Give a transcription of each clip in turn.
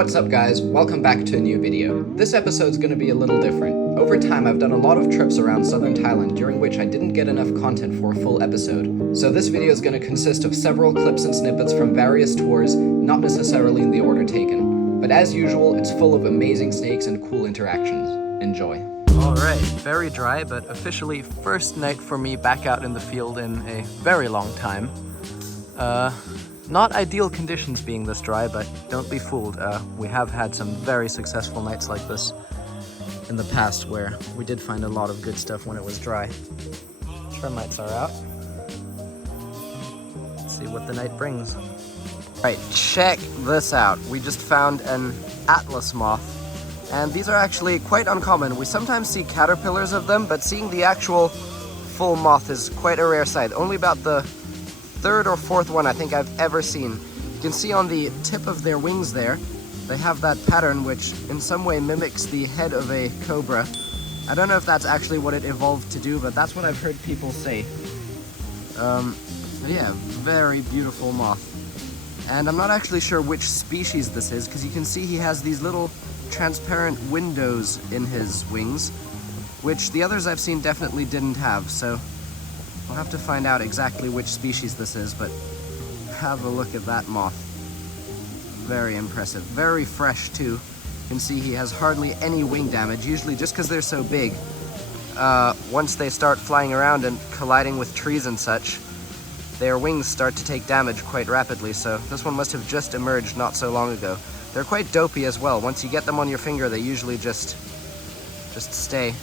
What's up guys, welcome back to a new video. This episode's gonna be a little different. Over time I've done a lot of trips around southern Thailand during which I didn't get enough content for a full episode. So this video is gonna consist of several clips and snippets from various tours, not necessarily in the order taken. But as usual, it's full of amazing snakes and cool interactions. Enjoy. Alright, very dry, but officially first night for me back out in the field in a very long time. Not ideal conditions being this dry, but don't be fooled. We have had some very successful nights like this in the past where we did find a lot of good stuff when it was dry. Termites are out. Let's see what the night brings. Right, check this out. We just found an Atlas moth, and these are actually quite uncommon. We sometimes see caterpillars of them, but seeing the actual full moth is quite a rare sight. Only about the third or fourth one I think I've ever seen. You can see on the tip of their wings there, they have that pattern which in some way mimics the head of a cobra. I don't know if that's actually what it evolved to do, but that's what I've heard people say. Yeah, very beautiful moth. And I'm not actually sure which species this is, because you can see he has these little transparent windows in his wings, which the others I've seen definitely didn't have, so I'll have to find out exactly which species this is, but have a look at that moth. Very impressive. Very fresh too. You can see he has hardly any wing damage, usually just because they're so big. Once they start flying around and colliding with trees and such, their wings start to take damage quite rapidly, so this one must have just emerged not so long ago. They're quite dopey as well. Once you get them on your finger, they usually just stay.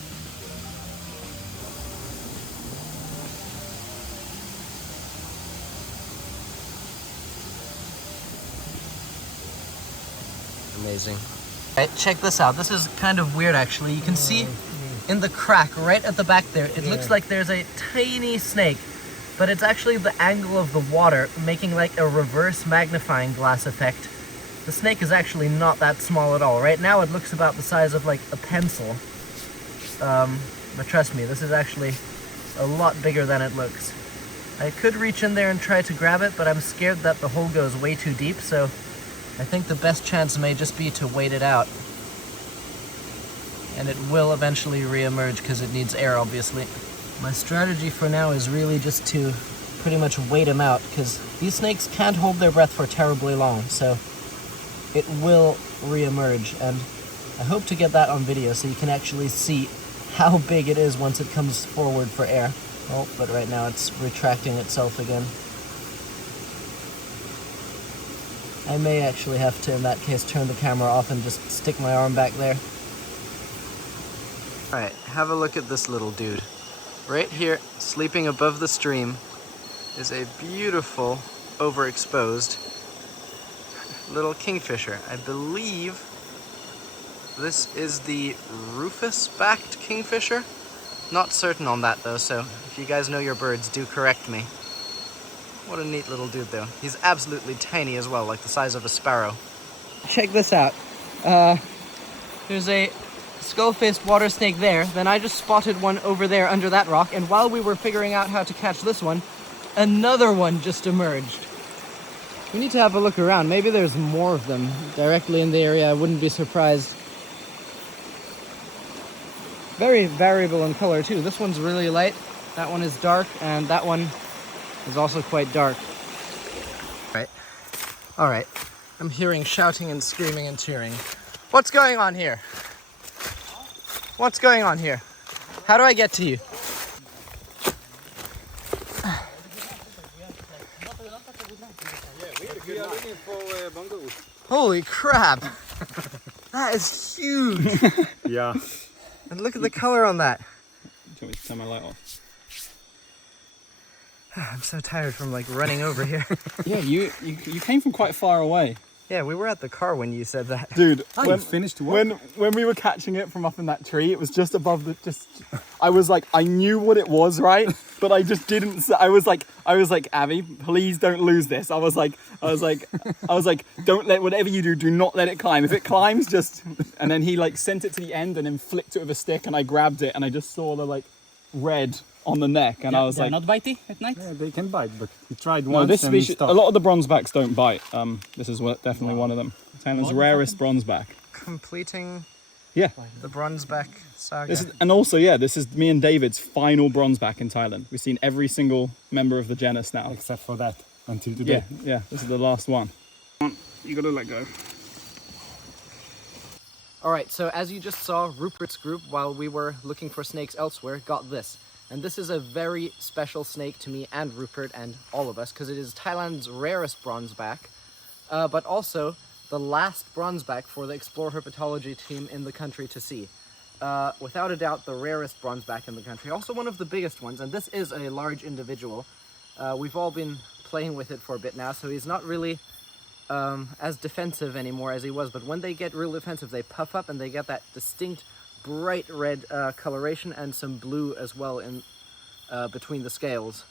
Amazing. Right, check this out. This is kind of weird actually. You can see in the crack right at the back there, it looks like there's a tiny snake, but it's actually the angle of the water making like a reverse magnifying glass effect. The snake is actually not that small at all. Right now it looks about the size of like a pencil. But trust me, this is actually a lot bigger than it looks. I could reach in there and try to grab it, but I'm scared that the hole goes way too deep, so I think the best chance may just be to wait it out. And it will eventually re-emerge because it needs air, obviously. My strategy for now is really just to pretty much wait him out, because these snakes can't hold their breath for terribly long, so it will re-emerge, and I hope to get that on video so you can actually see how big it is once it comes forward for air. Oh, but right now it's retracting itself again. I may actually have to, in that case, turn the camera off and just stick my arm back there. Alright, have a look at this little dude. Right here, sleeping above the stream, is a beautiful, overexposed little kingfisher. I believe this is the rufous-backed kingfisher. Not certain on that though, so if you guys know your birds, do correct me. What a neat little dude though. He's absolutely tiny as well, like the size of a sparrow. Check this out. There's a skull-faced water snake there, then I just spotted one over there under that rock, and while we were figuring out how to catch this one, another one just emerged. We need to have a look around. Maybe there's more of them directly in the area. I wouldn't be surprised. Very variable in color too. This one's really light, that one is dark, and that one is also quite dark. Alright. I'm hearing shouting and screaming and cheering. What's going on here? What's going on here? How do I get to you? We are looking for bungalows. Holy crap! That is huge! Yeah. And look at the color on that. Do you want me to turn my light off? I'm so tired from like running over here. Yeah, you came from quite far away. Yeah, we were at the car when you said that. Dude, you finished work? when we were catching it from up in that tree, it was just above the I was like, I knew what it was, right? But I just didn't. I was like, Abby, please don't lose this. I was like, don't let, whatever you do not let it climb. If it climbs, just. And then he like sent it to the end and then flicked it with a stick, and I grabbed it and I just saw the like red on the neck, and I was like, not bitey at night? Yeah, they can bite, but we tried no, once this and we species, stopped. a lot of the bronzebacks don't bite. This is definitely one of them. Thailand's What? rarest bronzeback. Completing Yeah. the bronzeback saga. And also, yeah, this is me and David's final bronzeback in Thailand. We've seen every single member of the genus now. Except for that, until today. Yeah, this is the last one. You gotta let go. Alright, so as you just saw, Rupert's group, while we were looking for snakes elsewhere, got this. And this is a very special snake to me and Rupert and all of us, because it is Thailand's rarest bronzeback, but also the last bronzeback for the Explore Herpetology team in the country to see. Without a doubt, the rarest bronzeback in the country. Also one of the biggest ones, and this is a large individual. We've all been playing with it for a bit now, so he's not really as defensive anymore as he was, but when they get real defensive, they puff up and they get that distinct bright red coloration and some blue as well in between the scales.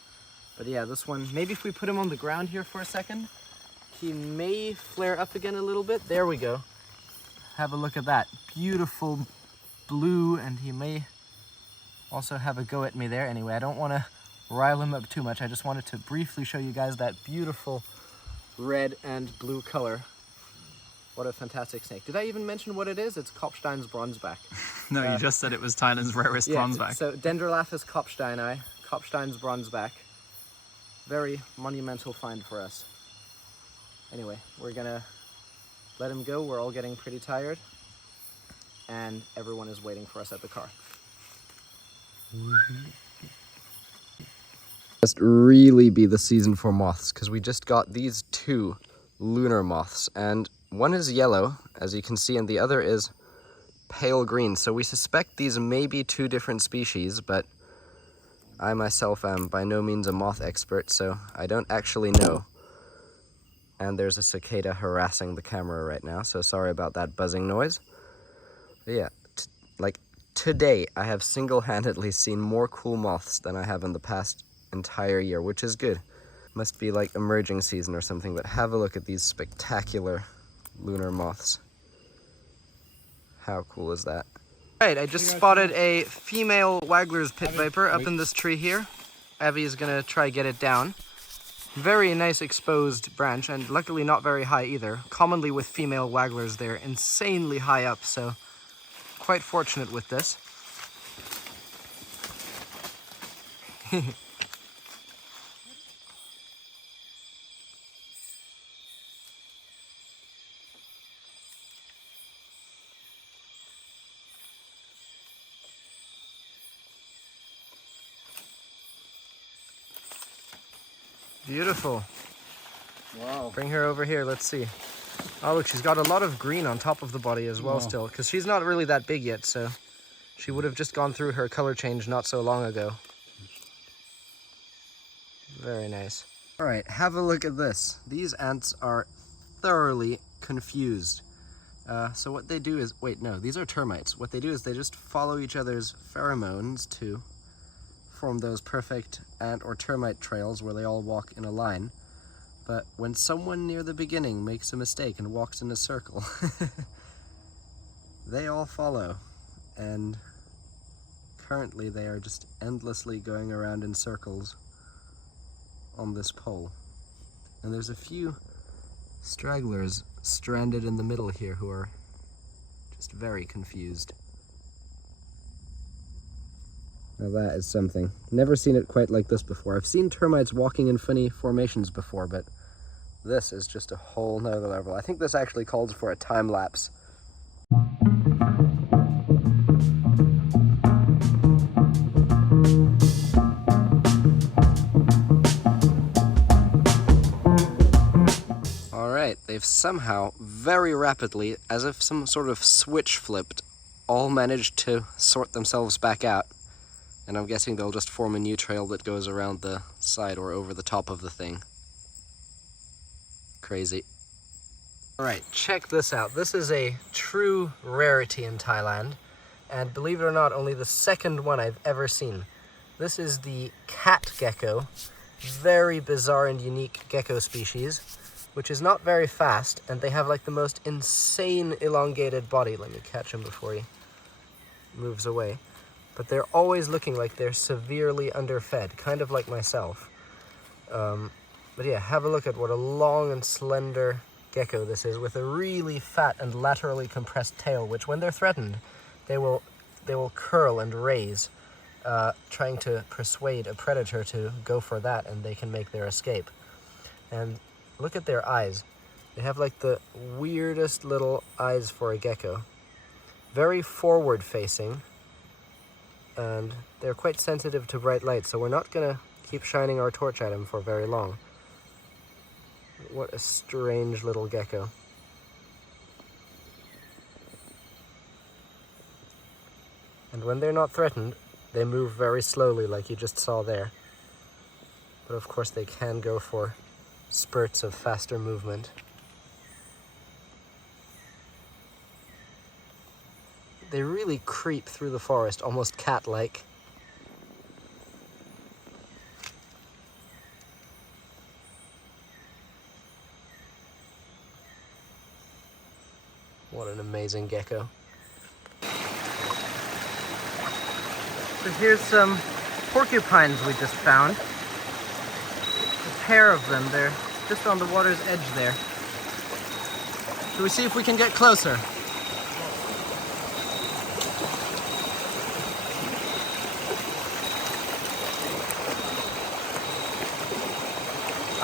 But yeah, this one, maybe if we put him on the ground here for a second, he may flare up again a little bit. There we go. Have a look at that. Beautiful blue, and he may also have a go at me there. Anyway, I don't want to rile him up too much. I just wanted to briefly show you guys that beautiful red and blue color. What a fantastic snake. Did I even mention what it is? It's Kopstein's bronzeback. No, you just said it was Thailand's rarest bronzeback. So Dendrolaphus kopsteini, Kopstein's bronzeback. Very monumental find for us. Anyway, we're gonna let him go. We're all getting pretty tired, and everyone is waiting for us at the car. Must really be the season for moths, because we just got these two lunar moths, and one is yellow, as you can see, and the other is pale green. So we suspect these may be two different species, but I myself am by no means a moth expert, so I don't actually know. And there's a cicada harassing the camera right now, so sorry about that buzzing noise. But yeah, like today I have single-handedly seen more cool moths than I have in the past entire year, which is good. Must be like emerging season or something, but have a look at these spectacular lunar moths. How cool is that? Alright, I just spotted a female Wagler's pit viper up in this tree here. Avi is gonna try get it down. Very nice exposed branch, and luckily not very high either. Commonly with female Wagglers, they're insanely high up, so quite fortunate with this. Beautiful. Wow. Bring her over here, let's see. Oh look, she's got a lot of green on top of the body as well still, because she's not really that big yet, so she would have just gone through her color change not so long ago. Very nice. Alright, have a look at this. These ants are thoroughly confused. So what they do is, wait, no, these are termites. What they do is they just follow each other's pheromones to form those perfect ant or termite trails where they all walk in a line. But when someone near the beginning makes a mistake and walks in a circle, they all follow. And currently they are just endlessly going around in circles on this pole. And there's a few stragglers stranded in the middle here who are just very confused. Now that is something. Never seen it quite like this before. I've seen termites walking in funny formations before, but this is just a whole nother level. I think this actually calls for a time lapse. Alright, they've somehow, very rapidly, as if some sort of switch flipped, all managed to sort themselves back out. And I'm guessing they'll just form a new trail that goes around the side or over the top of the thing. Crazy. Alright, check this out. This is a true rarity in Thailand, and believe it or not, only the second one I've ever seen. This is the cat gecko, very bizarre and unique gecko species, which is not very fast, and they have like the most insane elongated body. Let me catch him before he moves away. but they're always looking like they're severely underfed, kind of like myself. But yeah, have a look at what a long and slender gecko this is, with a really fat and laterally compressed tail, which when they're threatened, they will curl and raise, trying to persuade a predator to go for that, and they can make their escape. And look at their eyes. They have like the weirdest little eyes for a gecko. Very forward facing, and they're quite sensitive to bright light, so we're not gonna keep shining our torch at them for very long. What a strange little gecko. And when they're not threatened, they move very slowly, like you just saw there. But of course they can go for spurts of faster movement. They really creep through the forest, almost cat-like. What an amazing gecko. So here's some porcupines we just found. A pair of them, they're just on the water's edge there. Should we see if we can get closer?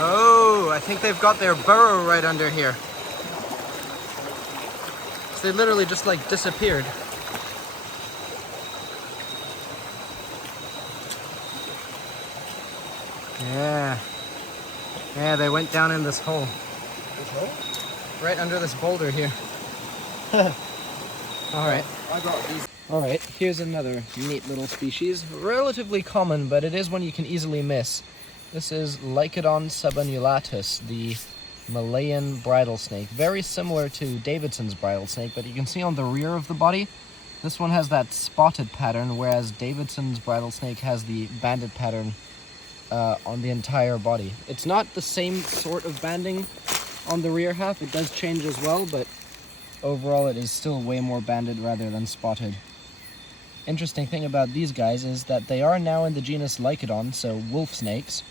Oh, I think they've got their burrow right under here. They literally just like disappeared. Yeah, they went down in this hole. This hole? Right under this boulder here. Alright. I got these. Alright, here's another neat little species. Relatively common, but it is one you can easily miss. This is Lycodon subannulatus, the Malayan bridle snake. Very similar to Davidson's bridle snake, but you can see on the rear of the body, this one has that spotted pattern, whereas Davidson's bridle snake has the banded pattern on the entire body. It's not the same sort of banding on the rear half. It does change as well, but overall it is still way more banded rather than spotted. Interesting thing about these guys is that they are now in the genus Lycodon, so wolf snakes.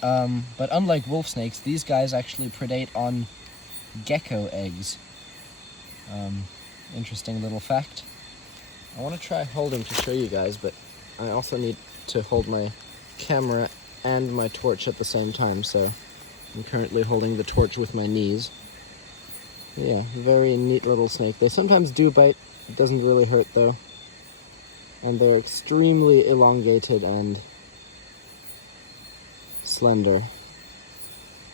But unlike wolf snakes, these guys actually predate on gecko eggs. Interesting little fact. I want to try holding to show you guys, but I also need to hold my camera and my torch at the same time, so I'm currently holding the torch with my knees. Yeah, very neat little snake. They sometimes do bite. It doesn't really hurt though. And they're extremely elongated and slender.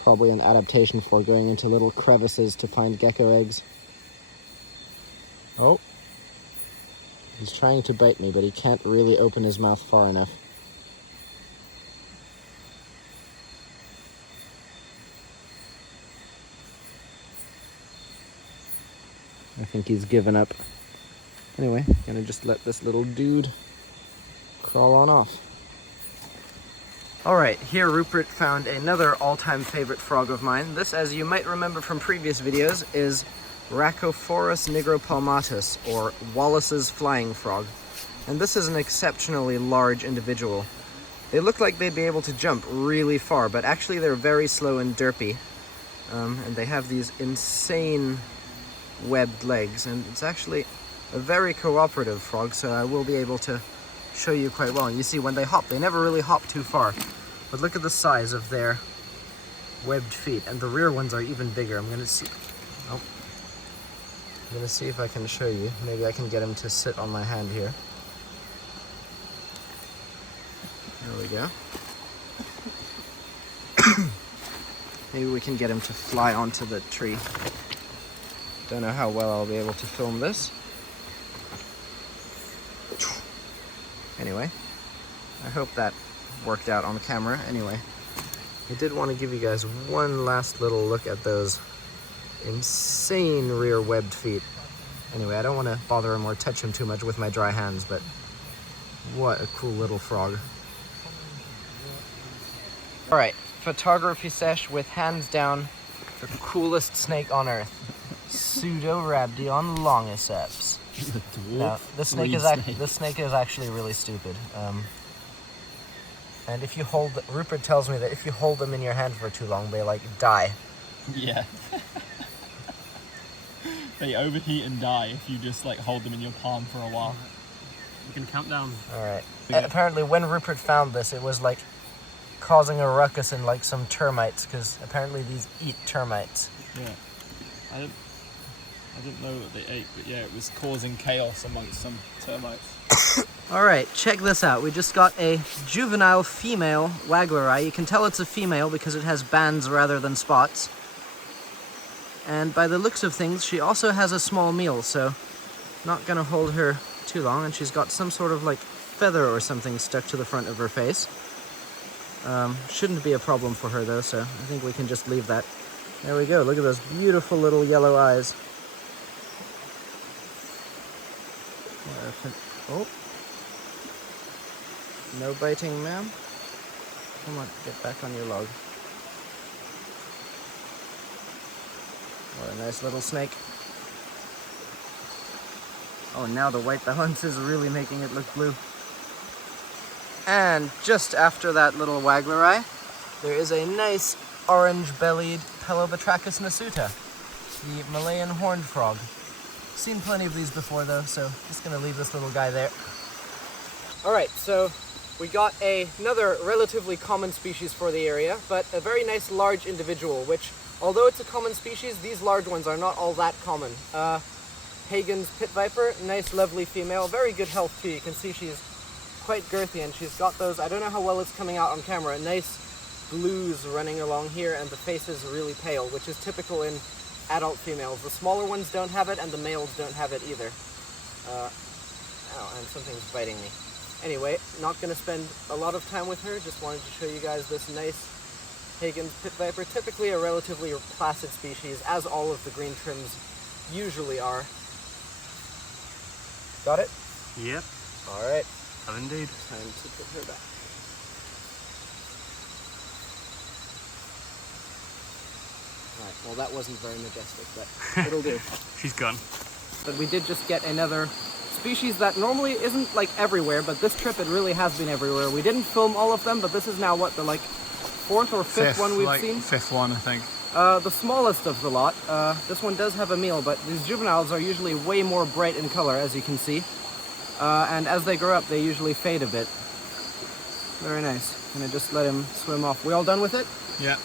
Probably an adaptation for going into little crevices to find gecko eggs. Oh. He's trying to bite me, but he can't really open his mouth far enough. I think he's given up. Anyway, gonna just let this little dude crawl on off. Alright, here Rupert found another all-time favorite frog of mine. This, as you might remember from previous videos, is Rhacophorus nigropalmatus, or Wallace's flying frog. And this is an exceptionally large individual. They look like they'd be able to jump really far, but actually they're very slow and derpy. And they have these insane webbed legs, and it's actually a very cooperative frog, so I will be able to show you quite well. And you see, when they hop, they never really hop too far. But look at the size of their webbed feet, and the rear ones are even bigger. I'm gonna see if I can show you. Maybe I can get him to sit on my hand here. There we go. Maybe we can get him to fly onto the tree. Don't know how well I'll be able to film this. Anyway, I hope that worked out on camera. Anyway, I did want to give you guys one last little look at those insane rear webbed feet. Anyway, I don't want to bother him or touch him too much with my dry hands, but what a cool little frog. Alright, photography sesh with hands down the coolest snake on earth. Pseudorhabdion longiceps. No, this snake is actually really stupid. And if you hold, Rupert tells me that if you hold them in your hand for too long, they like die. Yeah. They overheat and die if you just like hold them in your palm for a while. You can count down. All right. Apparently, when Rupert found this, it was like causing a ruckus in like some termites, because apparently these eat termites. Yeah. I didn't know what they ate, but yeah, it was causing chaos amongst some termites. All right, check this out. We just got a juvenile female waggleri. You can tell it's a female because it has bands rather than spots. And by the looks of things, she also has a small meal, so not gonna hold her too long. And she's got some sort of like feather or something stuck to the front of her face. Shouldn't be a problem for her though, so I think we can just leave that. There we go. Look at those beautiful little yellow eyes. Oh. No biting, ma'am. Come on, get back on your log. What a nice little snake. Oh, now the white balance is really making it look blue. And just after that little waggleri, there is a nice orange-bellied Pelobatrachus nasuta, the Malayan horned frog. Seen plenty of these before though, so just gonna leave this little guy there. All right, so we got another relatively common species for the area, but a very nice large individual, which, although it's a common species, these large ones are not all that common. Hagen's pit viper, nice lovely female, very good health too. You can see she's quite girthy and she's got those, I don't know how well it's coming out on camera, nice blues running along here, and the face is really pale, which is typical in adult females. The smaller ones don't have it and the males don't have it either. Oh, and something's biting me. Anyway, not going to spend a lot of time with her, just wanted to show you guys this nice Hagen's pit viper, typically a relatively placid species, as all of the green trims usually are. Got it? Yep. All right. Have indeed. Time to put her back. Alright, well that wasn't very majestic, but it'll do. She's gone. But we did just get another species that normally isn't like everywhere, but this trip it really has been everywhere. We didn't film all of them, but this is now what, the like fourth or fifth one we've seen? Fifth one, I think. The smallest of the lot. This one does have a meal, but these juveniles are usually way more bright in color, as you can see. And as they grow up, they usually fade a bit. Very nice. Gonna just let him swim off. We all done with it? Yeah.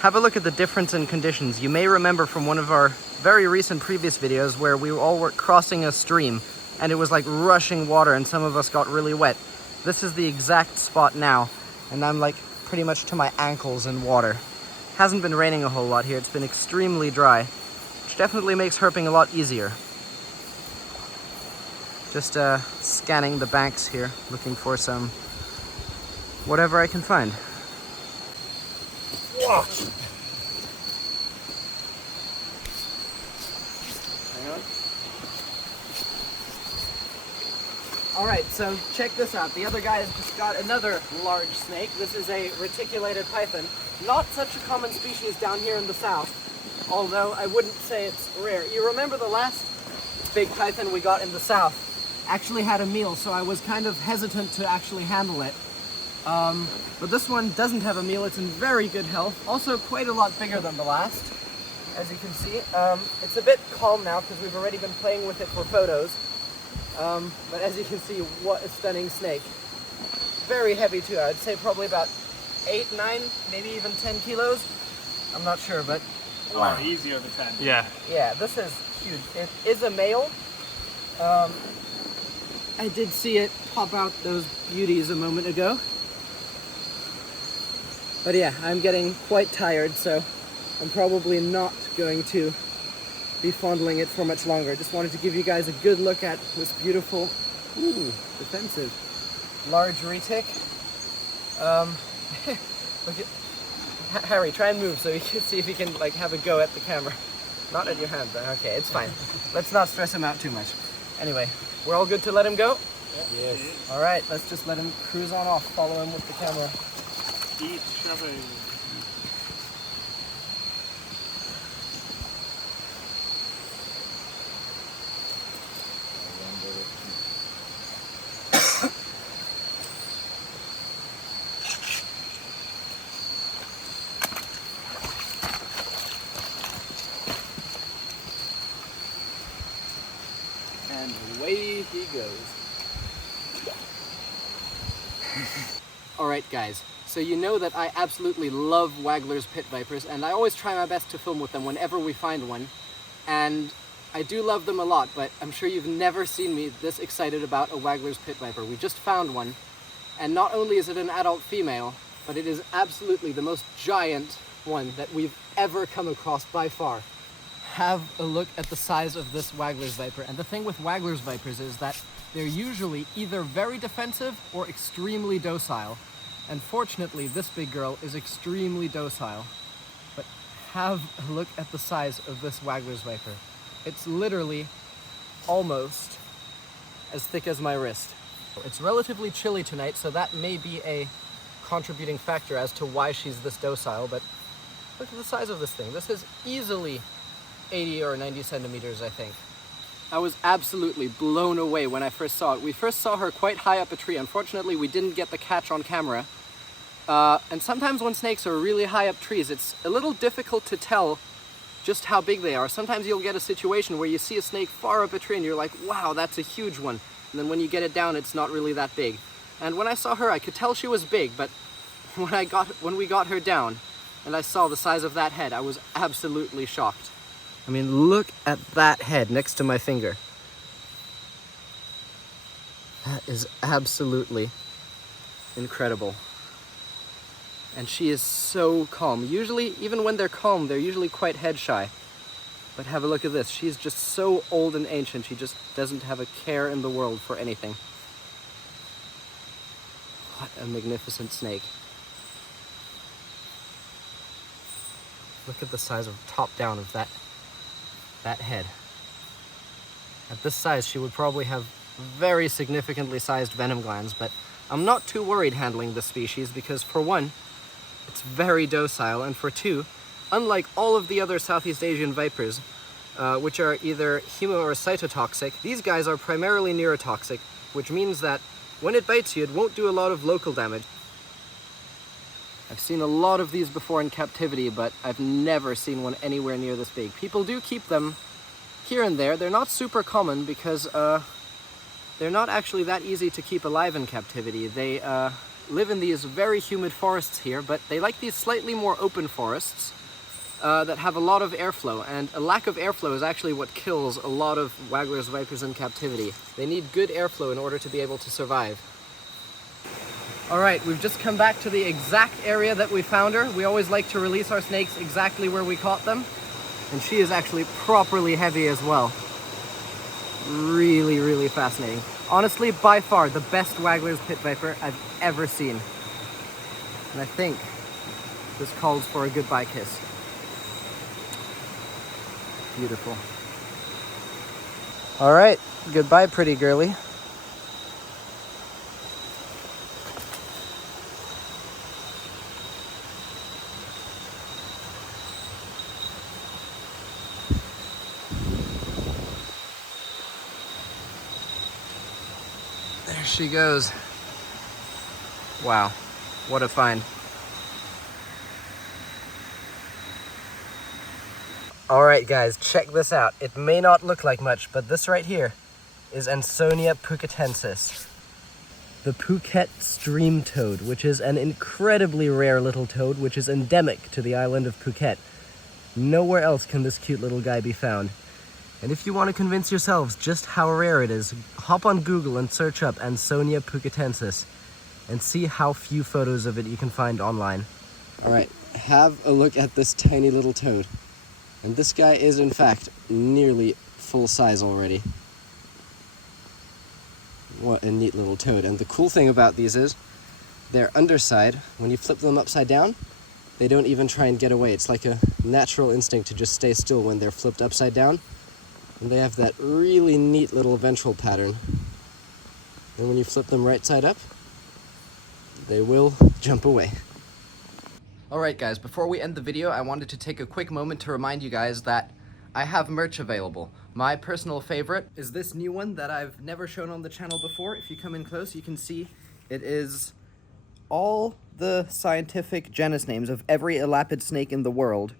Have a look at the difference in conditions. You may remember from one of our very recent previous videos where we all were crossing a stream and it was like rushing water and some of us got really wet. This is the exact spot now, and I'm like pretty much to my ankles in water. Hasn't been raining a whole lot here. It's been extremely dry, which definitely makes herping a lot easier. Just scanning the banks here, looking for some whatever I can find. Whoa. Hang on. All right, so check this out. The other guy has just got another large snake. This is a reticulated python. Not such a common species down here in the south, although I wouldn't say it's rare. You remember the last big python we got in the south actually had a meal, so I was kind of hesitant to actually handle it. But this one doesn't have a meal. It's in very good health. Also quite a lot bigger than the last, as you can see. It's a bit calm now because we've already been playing with it for photos. But as you can see, what a stunning snake. Very heavy too. I'd say probably about 8, 9, maybe even 10 kilos. I'm not sure, but Wow, easy over 10. Yeah. yeah, this is huge. It is a male. I did see it pop out those beauties a moment ago. But yeah, I'm getting quite tired, so I'm probably not going to be fondling it for much longer. Just wanted to give you guys a good look at this beautiful, defensive, large retic. Look at Harry, try and move so you can see if you can like have a go at the camera. Not at your hand, but okay, it's fine. Let's not stress him out too much. Anyway, we're all good to let him go? Yes. All right, let's just let him cruise on off, follow him with the camera. Keep shoving. he goes. Alright guys, so you know that I absolutely love Wagler's pit vipers, and I always try my best to film with them whenever we find one. And I do love them a lot, but I'm sure you've never seen me this excited about a Wagler's pit viper. We just found one, and not only is it an adult female, but it is absolutely the most giant one that we've ever come across by far. Have a look at the size of this Wagler's viper. And the thing with Wagler's vipers is that they're usually either very defensive or extremely docile. And fortunately, this big girl is extremely docile. But have a look at the size of this Wagler's viper. It's literally almost as thick as my wrist. It's relatively chilly tonight, so that may be a contributing factor as to why she's this docile, but look at the size of this thing. This is easily 80 or 90 centimeters, I think. I was absolutely blown away when I first saw it. We first saw her quite high up a tree. Unfortunately, we didn't get the catch on camera. And sometimes when snakes are really high up trees, it's a little difficult to tell just how big they are. Sometimes you'll get a situation where you see a snake far up a tree and you're like, wow, that's a huge one. And then when you get it down, it's not really that big. And when I saw her, I could tell she was big, but when we got her down and I saw the size of that head, I was absolutely shocked. I mean, look at that head next to my finger. That is absolutely incredible. And she is so calm. Usually, even when they're calm, they're usually quite head shy. But have a look at this. She's just so old and ancient, she just doesn't have a care in the world for anything. What a magnificent snake. Look at the size of top down of that head. At this size, she would probably have very significantly sized venom glands, but I'm not too worried handling this species because, for one, it's very docile, and for two, unlike all of the other Southeast Asian vipers, which are either hemo or cytotoxic, these guys are primarily neurotoxic, which means that when it bites you, it won't do a lot of local damage. I've seen a lot of these before in captivity, but I've never seen one anywhere near this big. People do keep them here and there. They're not super common because they're not actually that easy to keep alive in captivity. They live in these very humid forests here, but they like these slightly more open forests that have a lot of airflow, and a lack of airflow is actually what kills a lot of Wagler's vipers in captivity. They need good airflow in order to be able to survive. Alright, we've just come back to the exact area that we found her. We always like to release our snakes exactly where we caught them. And she is actually properly heavy as well. Really, really fascinating. Honestly, by far, the best Wagler's pit viper I've ever seen. And I think this calls for a goodbye kiss. Beautiful. Alright, goodbye, pretty girly. There she goes. Wow, what a find. Alright guys, check this out. It may not look like much, but this right here is Ansonia phuketensis. The Phuket stream toad, which is an incredibly rare little toad, which is endemic to the island of Phuket. Nowhere else can this cute little guy be found. And if you want to convince yourselves just how rare it is, hop on Google and search up Ansonia phuketensis and see how few photos of it you can find online. Alright, have a look at this tiny little toad. And this guy is in fact nearly full size already. What a neat little toad. And the cool thing about these is their underside, when you flip them upside down, they don't even try and get away. It's like a natural instinct to just stay still when they're flipped upside down. And they have that really neat little ventral pattern. And when you flip them right side up, they will jump away. Alright guys, before we end the video, I wanted to take a quick moment to remind you guys that I have merch available. My personal favorite is this new one that I've never shown on the channel before. If you come in close, you can see it is all the scientific genus names of every elapid snake in the world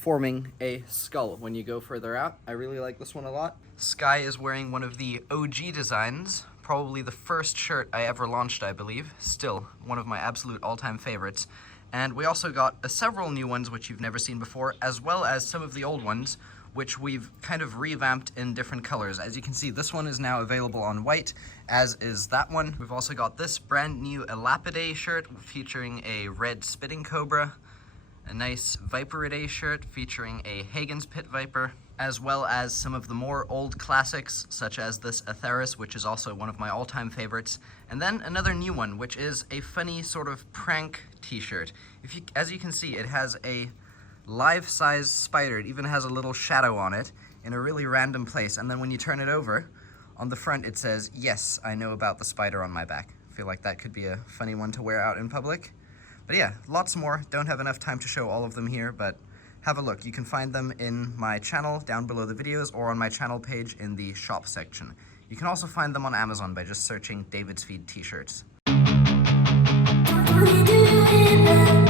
forming a skull when you go further out. I really like this one a lot. Sky is wearing one of the OG designs, probably the first shirt I ever launched, I believe. Still one of my absolute all-time favorites. And we also got several new ones which you've never seen before, as well as some of the old ones which we've kind of revamped in different colors. As you can see, this one is now available on white, as is that one. We've also got this brand new Elapidae shirt featuring a red spitting cobra, a nice Viperidae shirt featuring a Hagen's Pit Viper, as well as some of the more old classics, such as this Atheris, which is also one of my all-time favorites, and then another new one, which is a funny sort of prank t-shirt. As you can see, it has a life-size spider. It even has a little shadow on it in a really random place, and then when you turn it over, on the front it says, "Yes, I know about the spider on my back." I feel like that could be a funny one to wear out in public. But yeah, lots more. Don't have enough time to show all of them here, but have a look. You can find them in my channel down below the videos or on my channel page in the shop section. You can also find them on Amazon by just searching David's Feed t-shirts. We do it.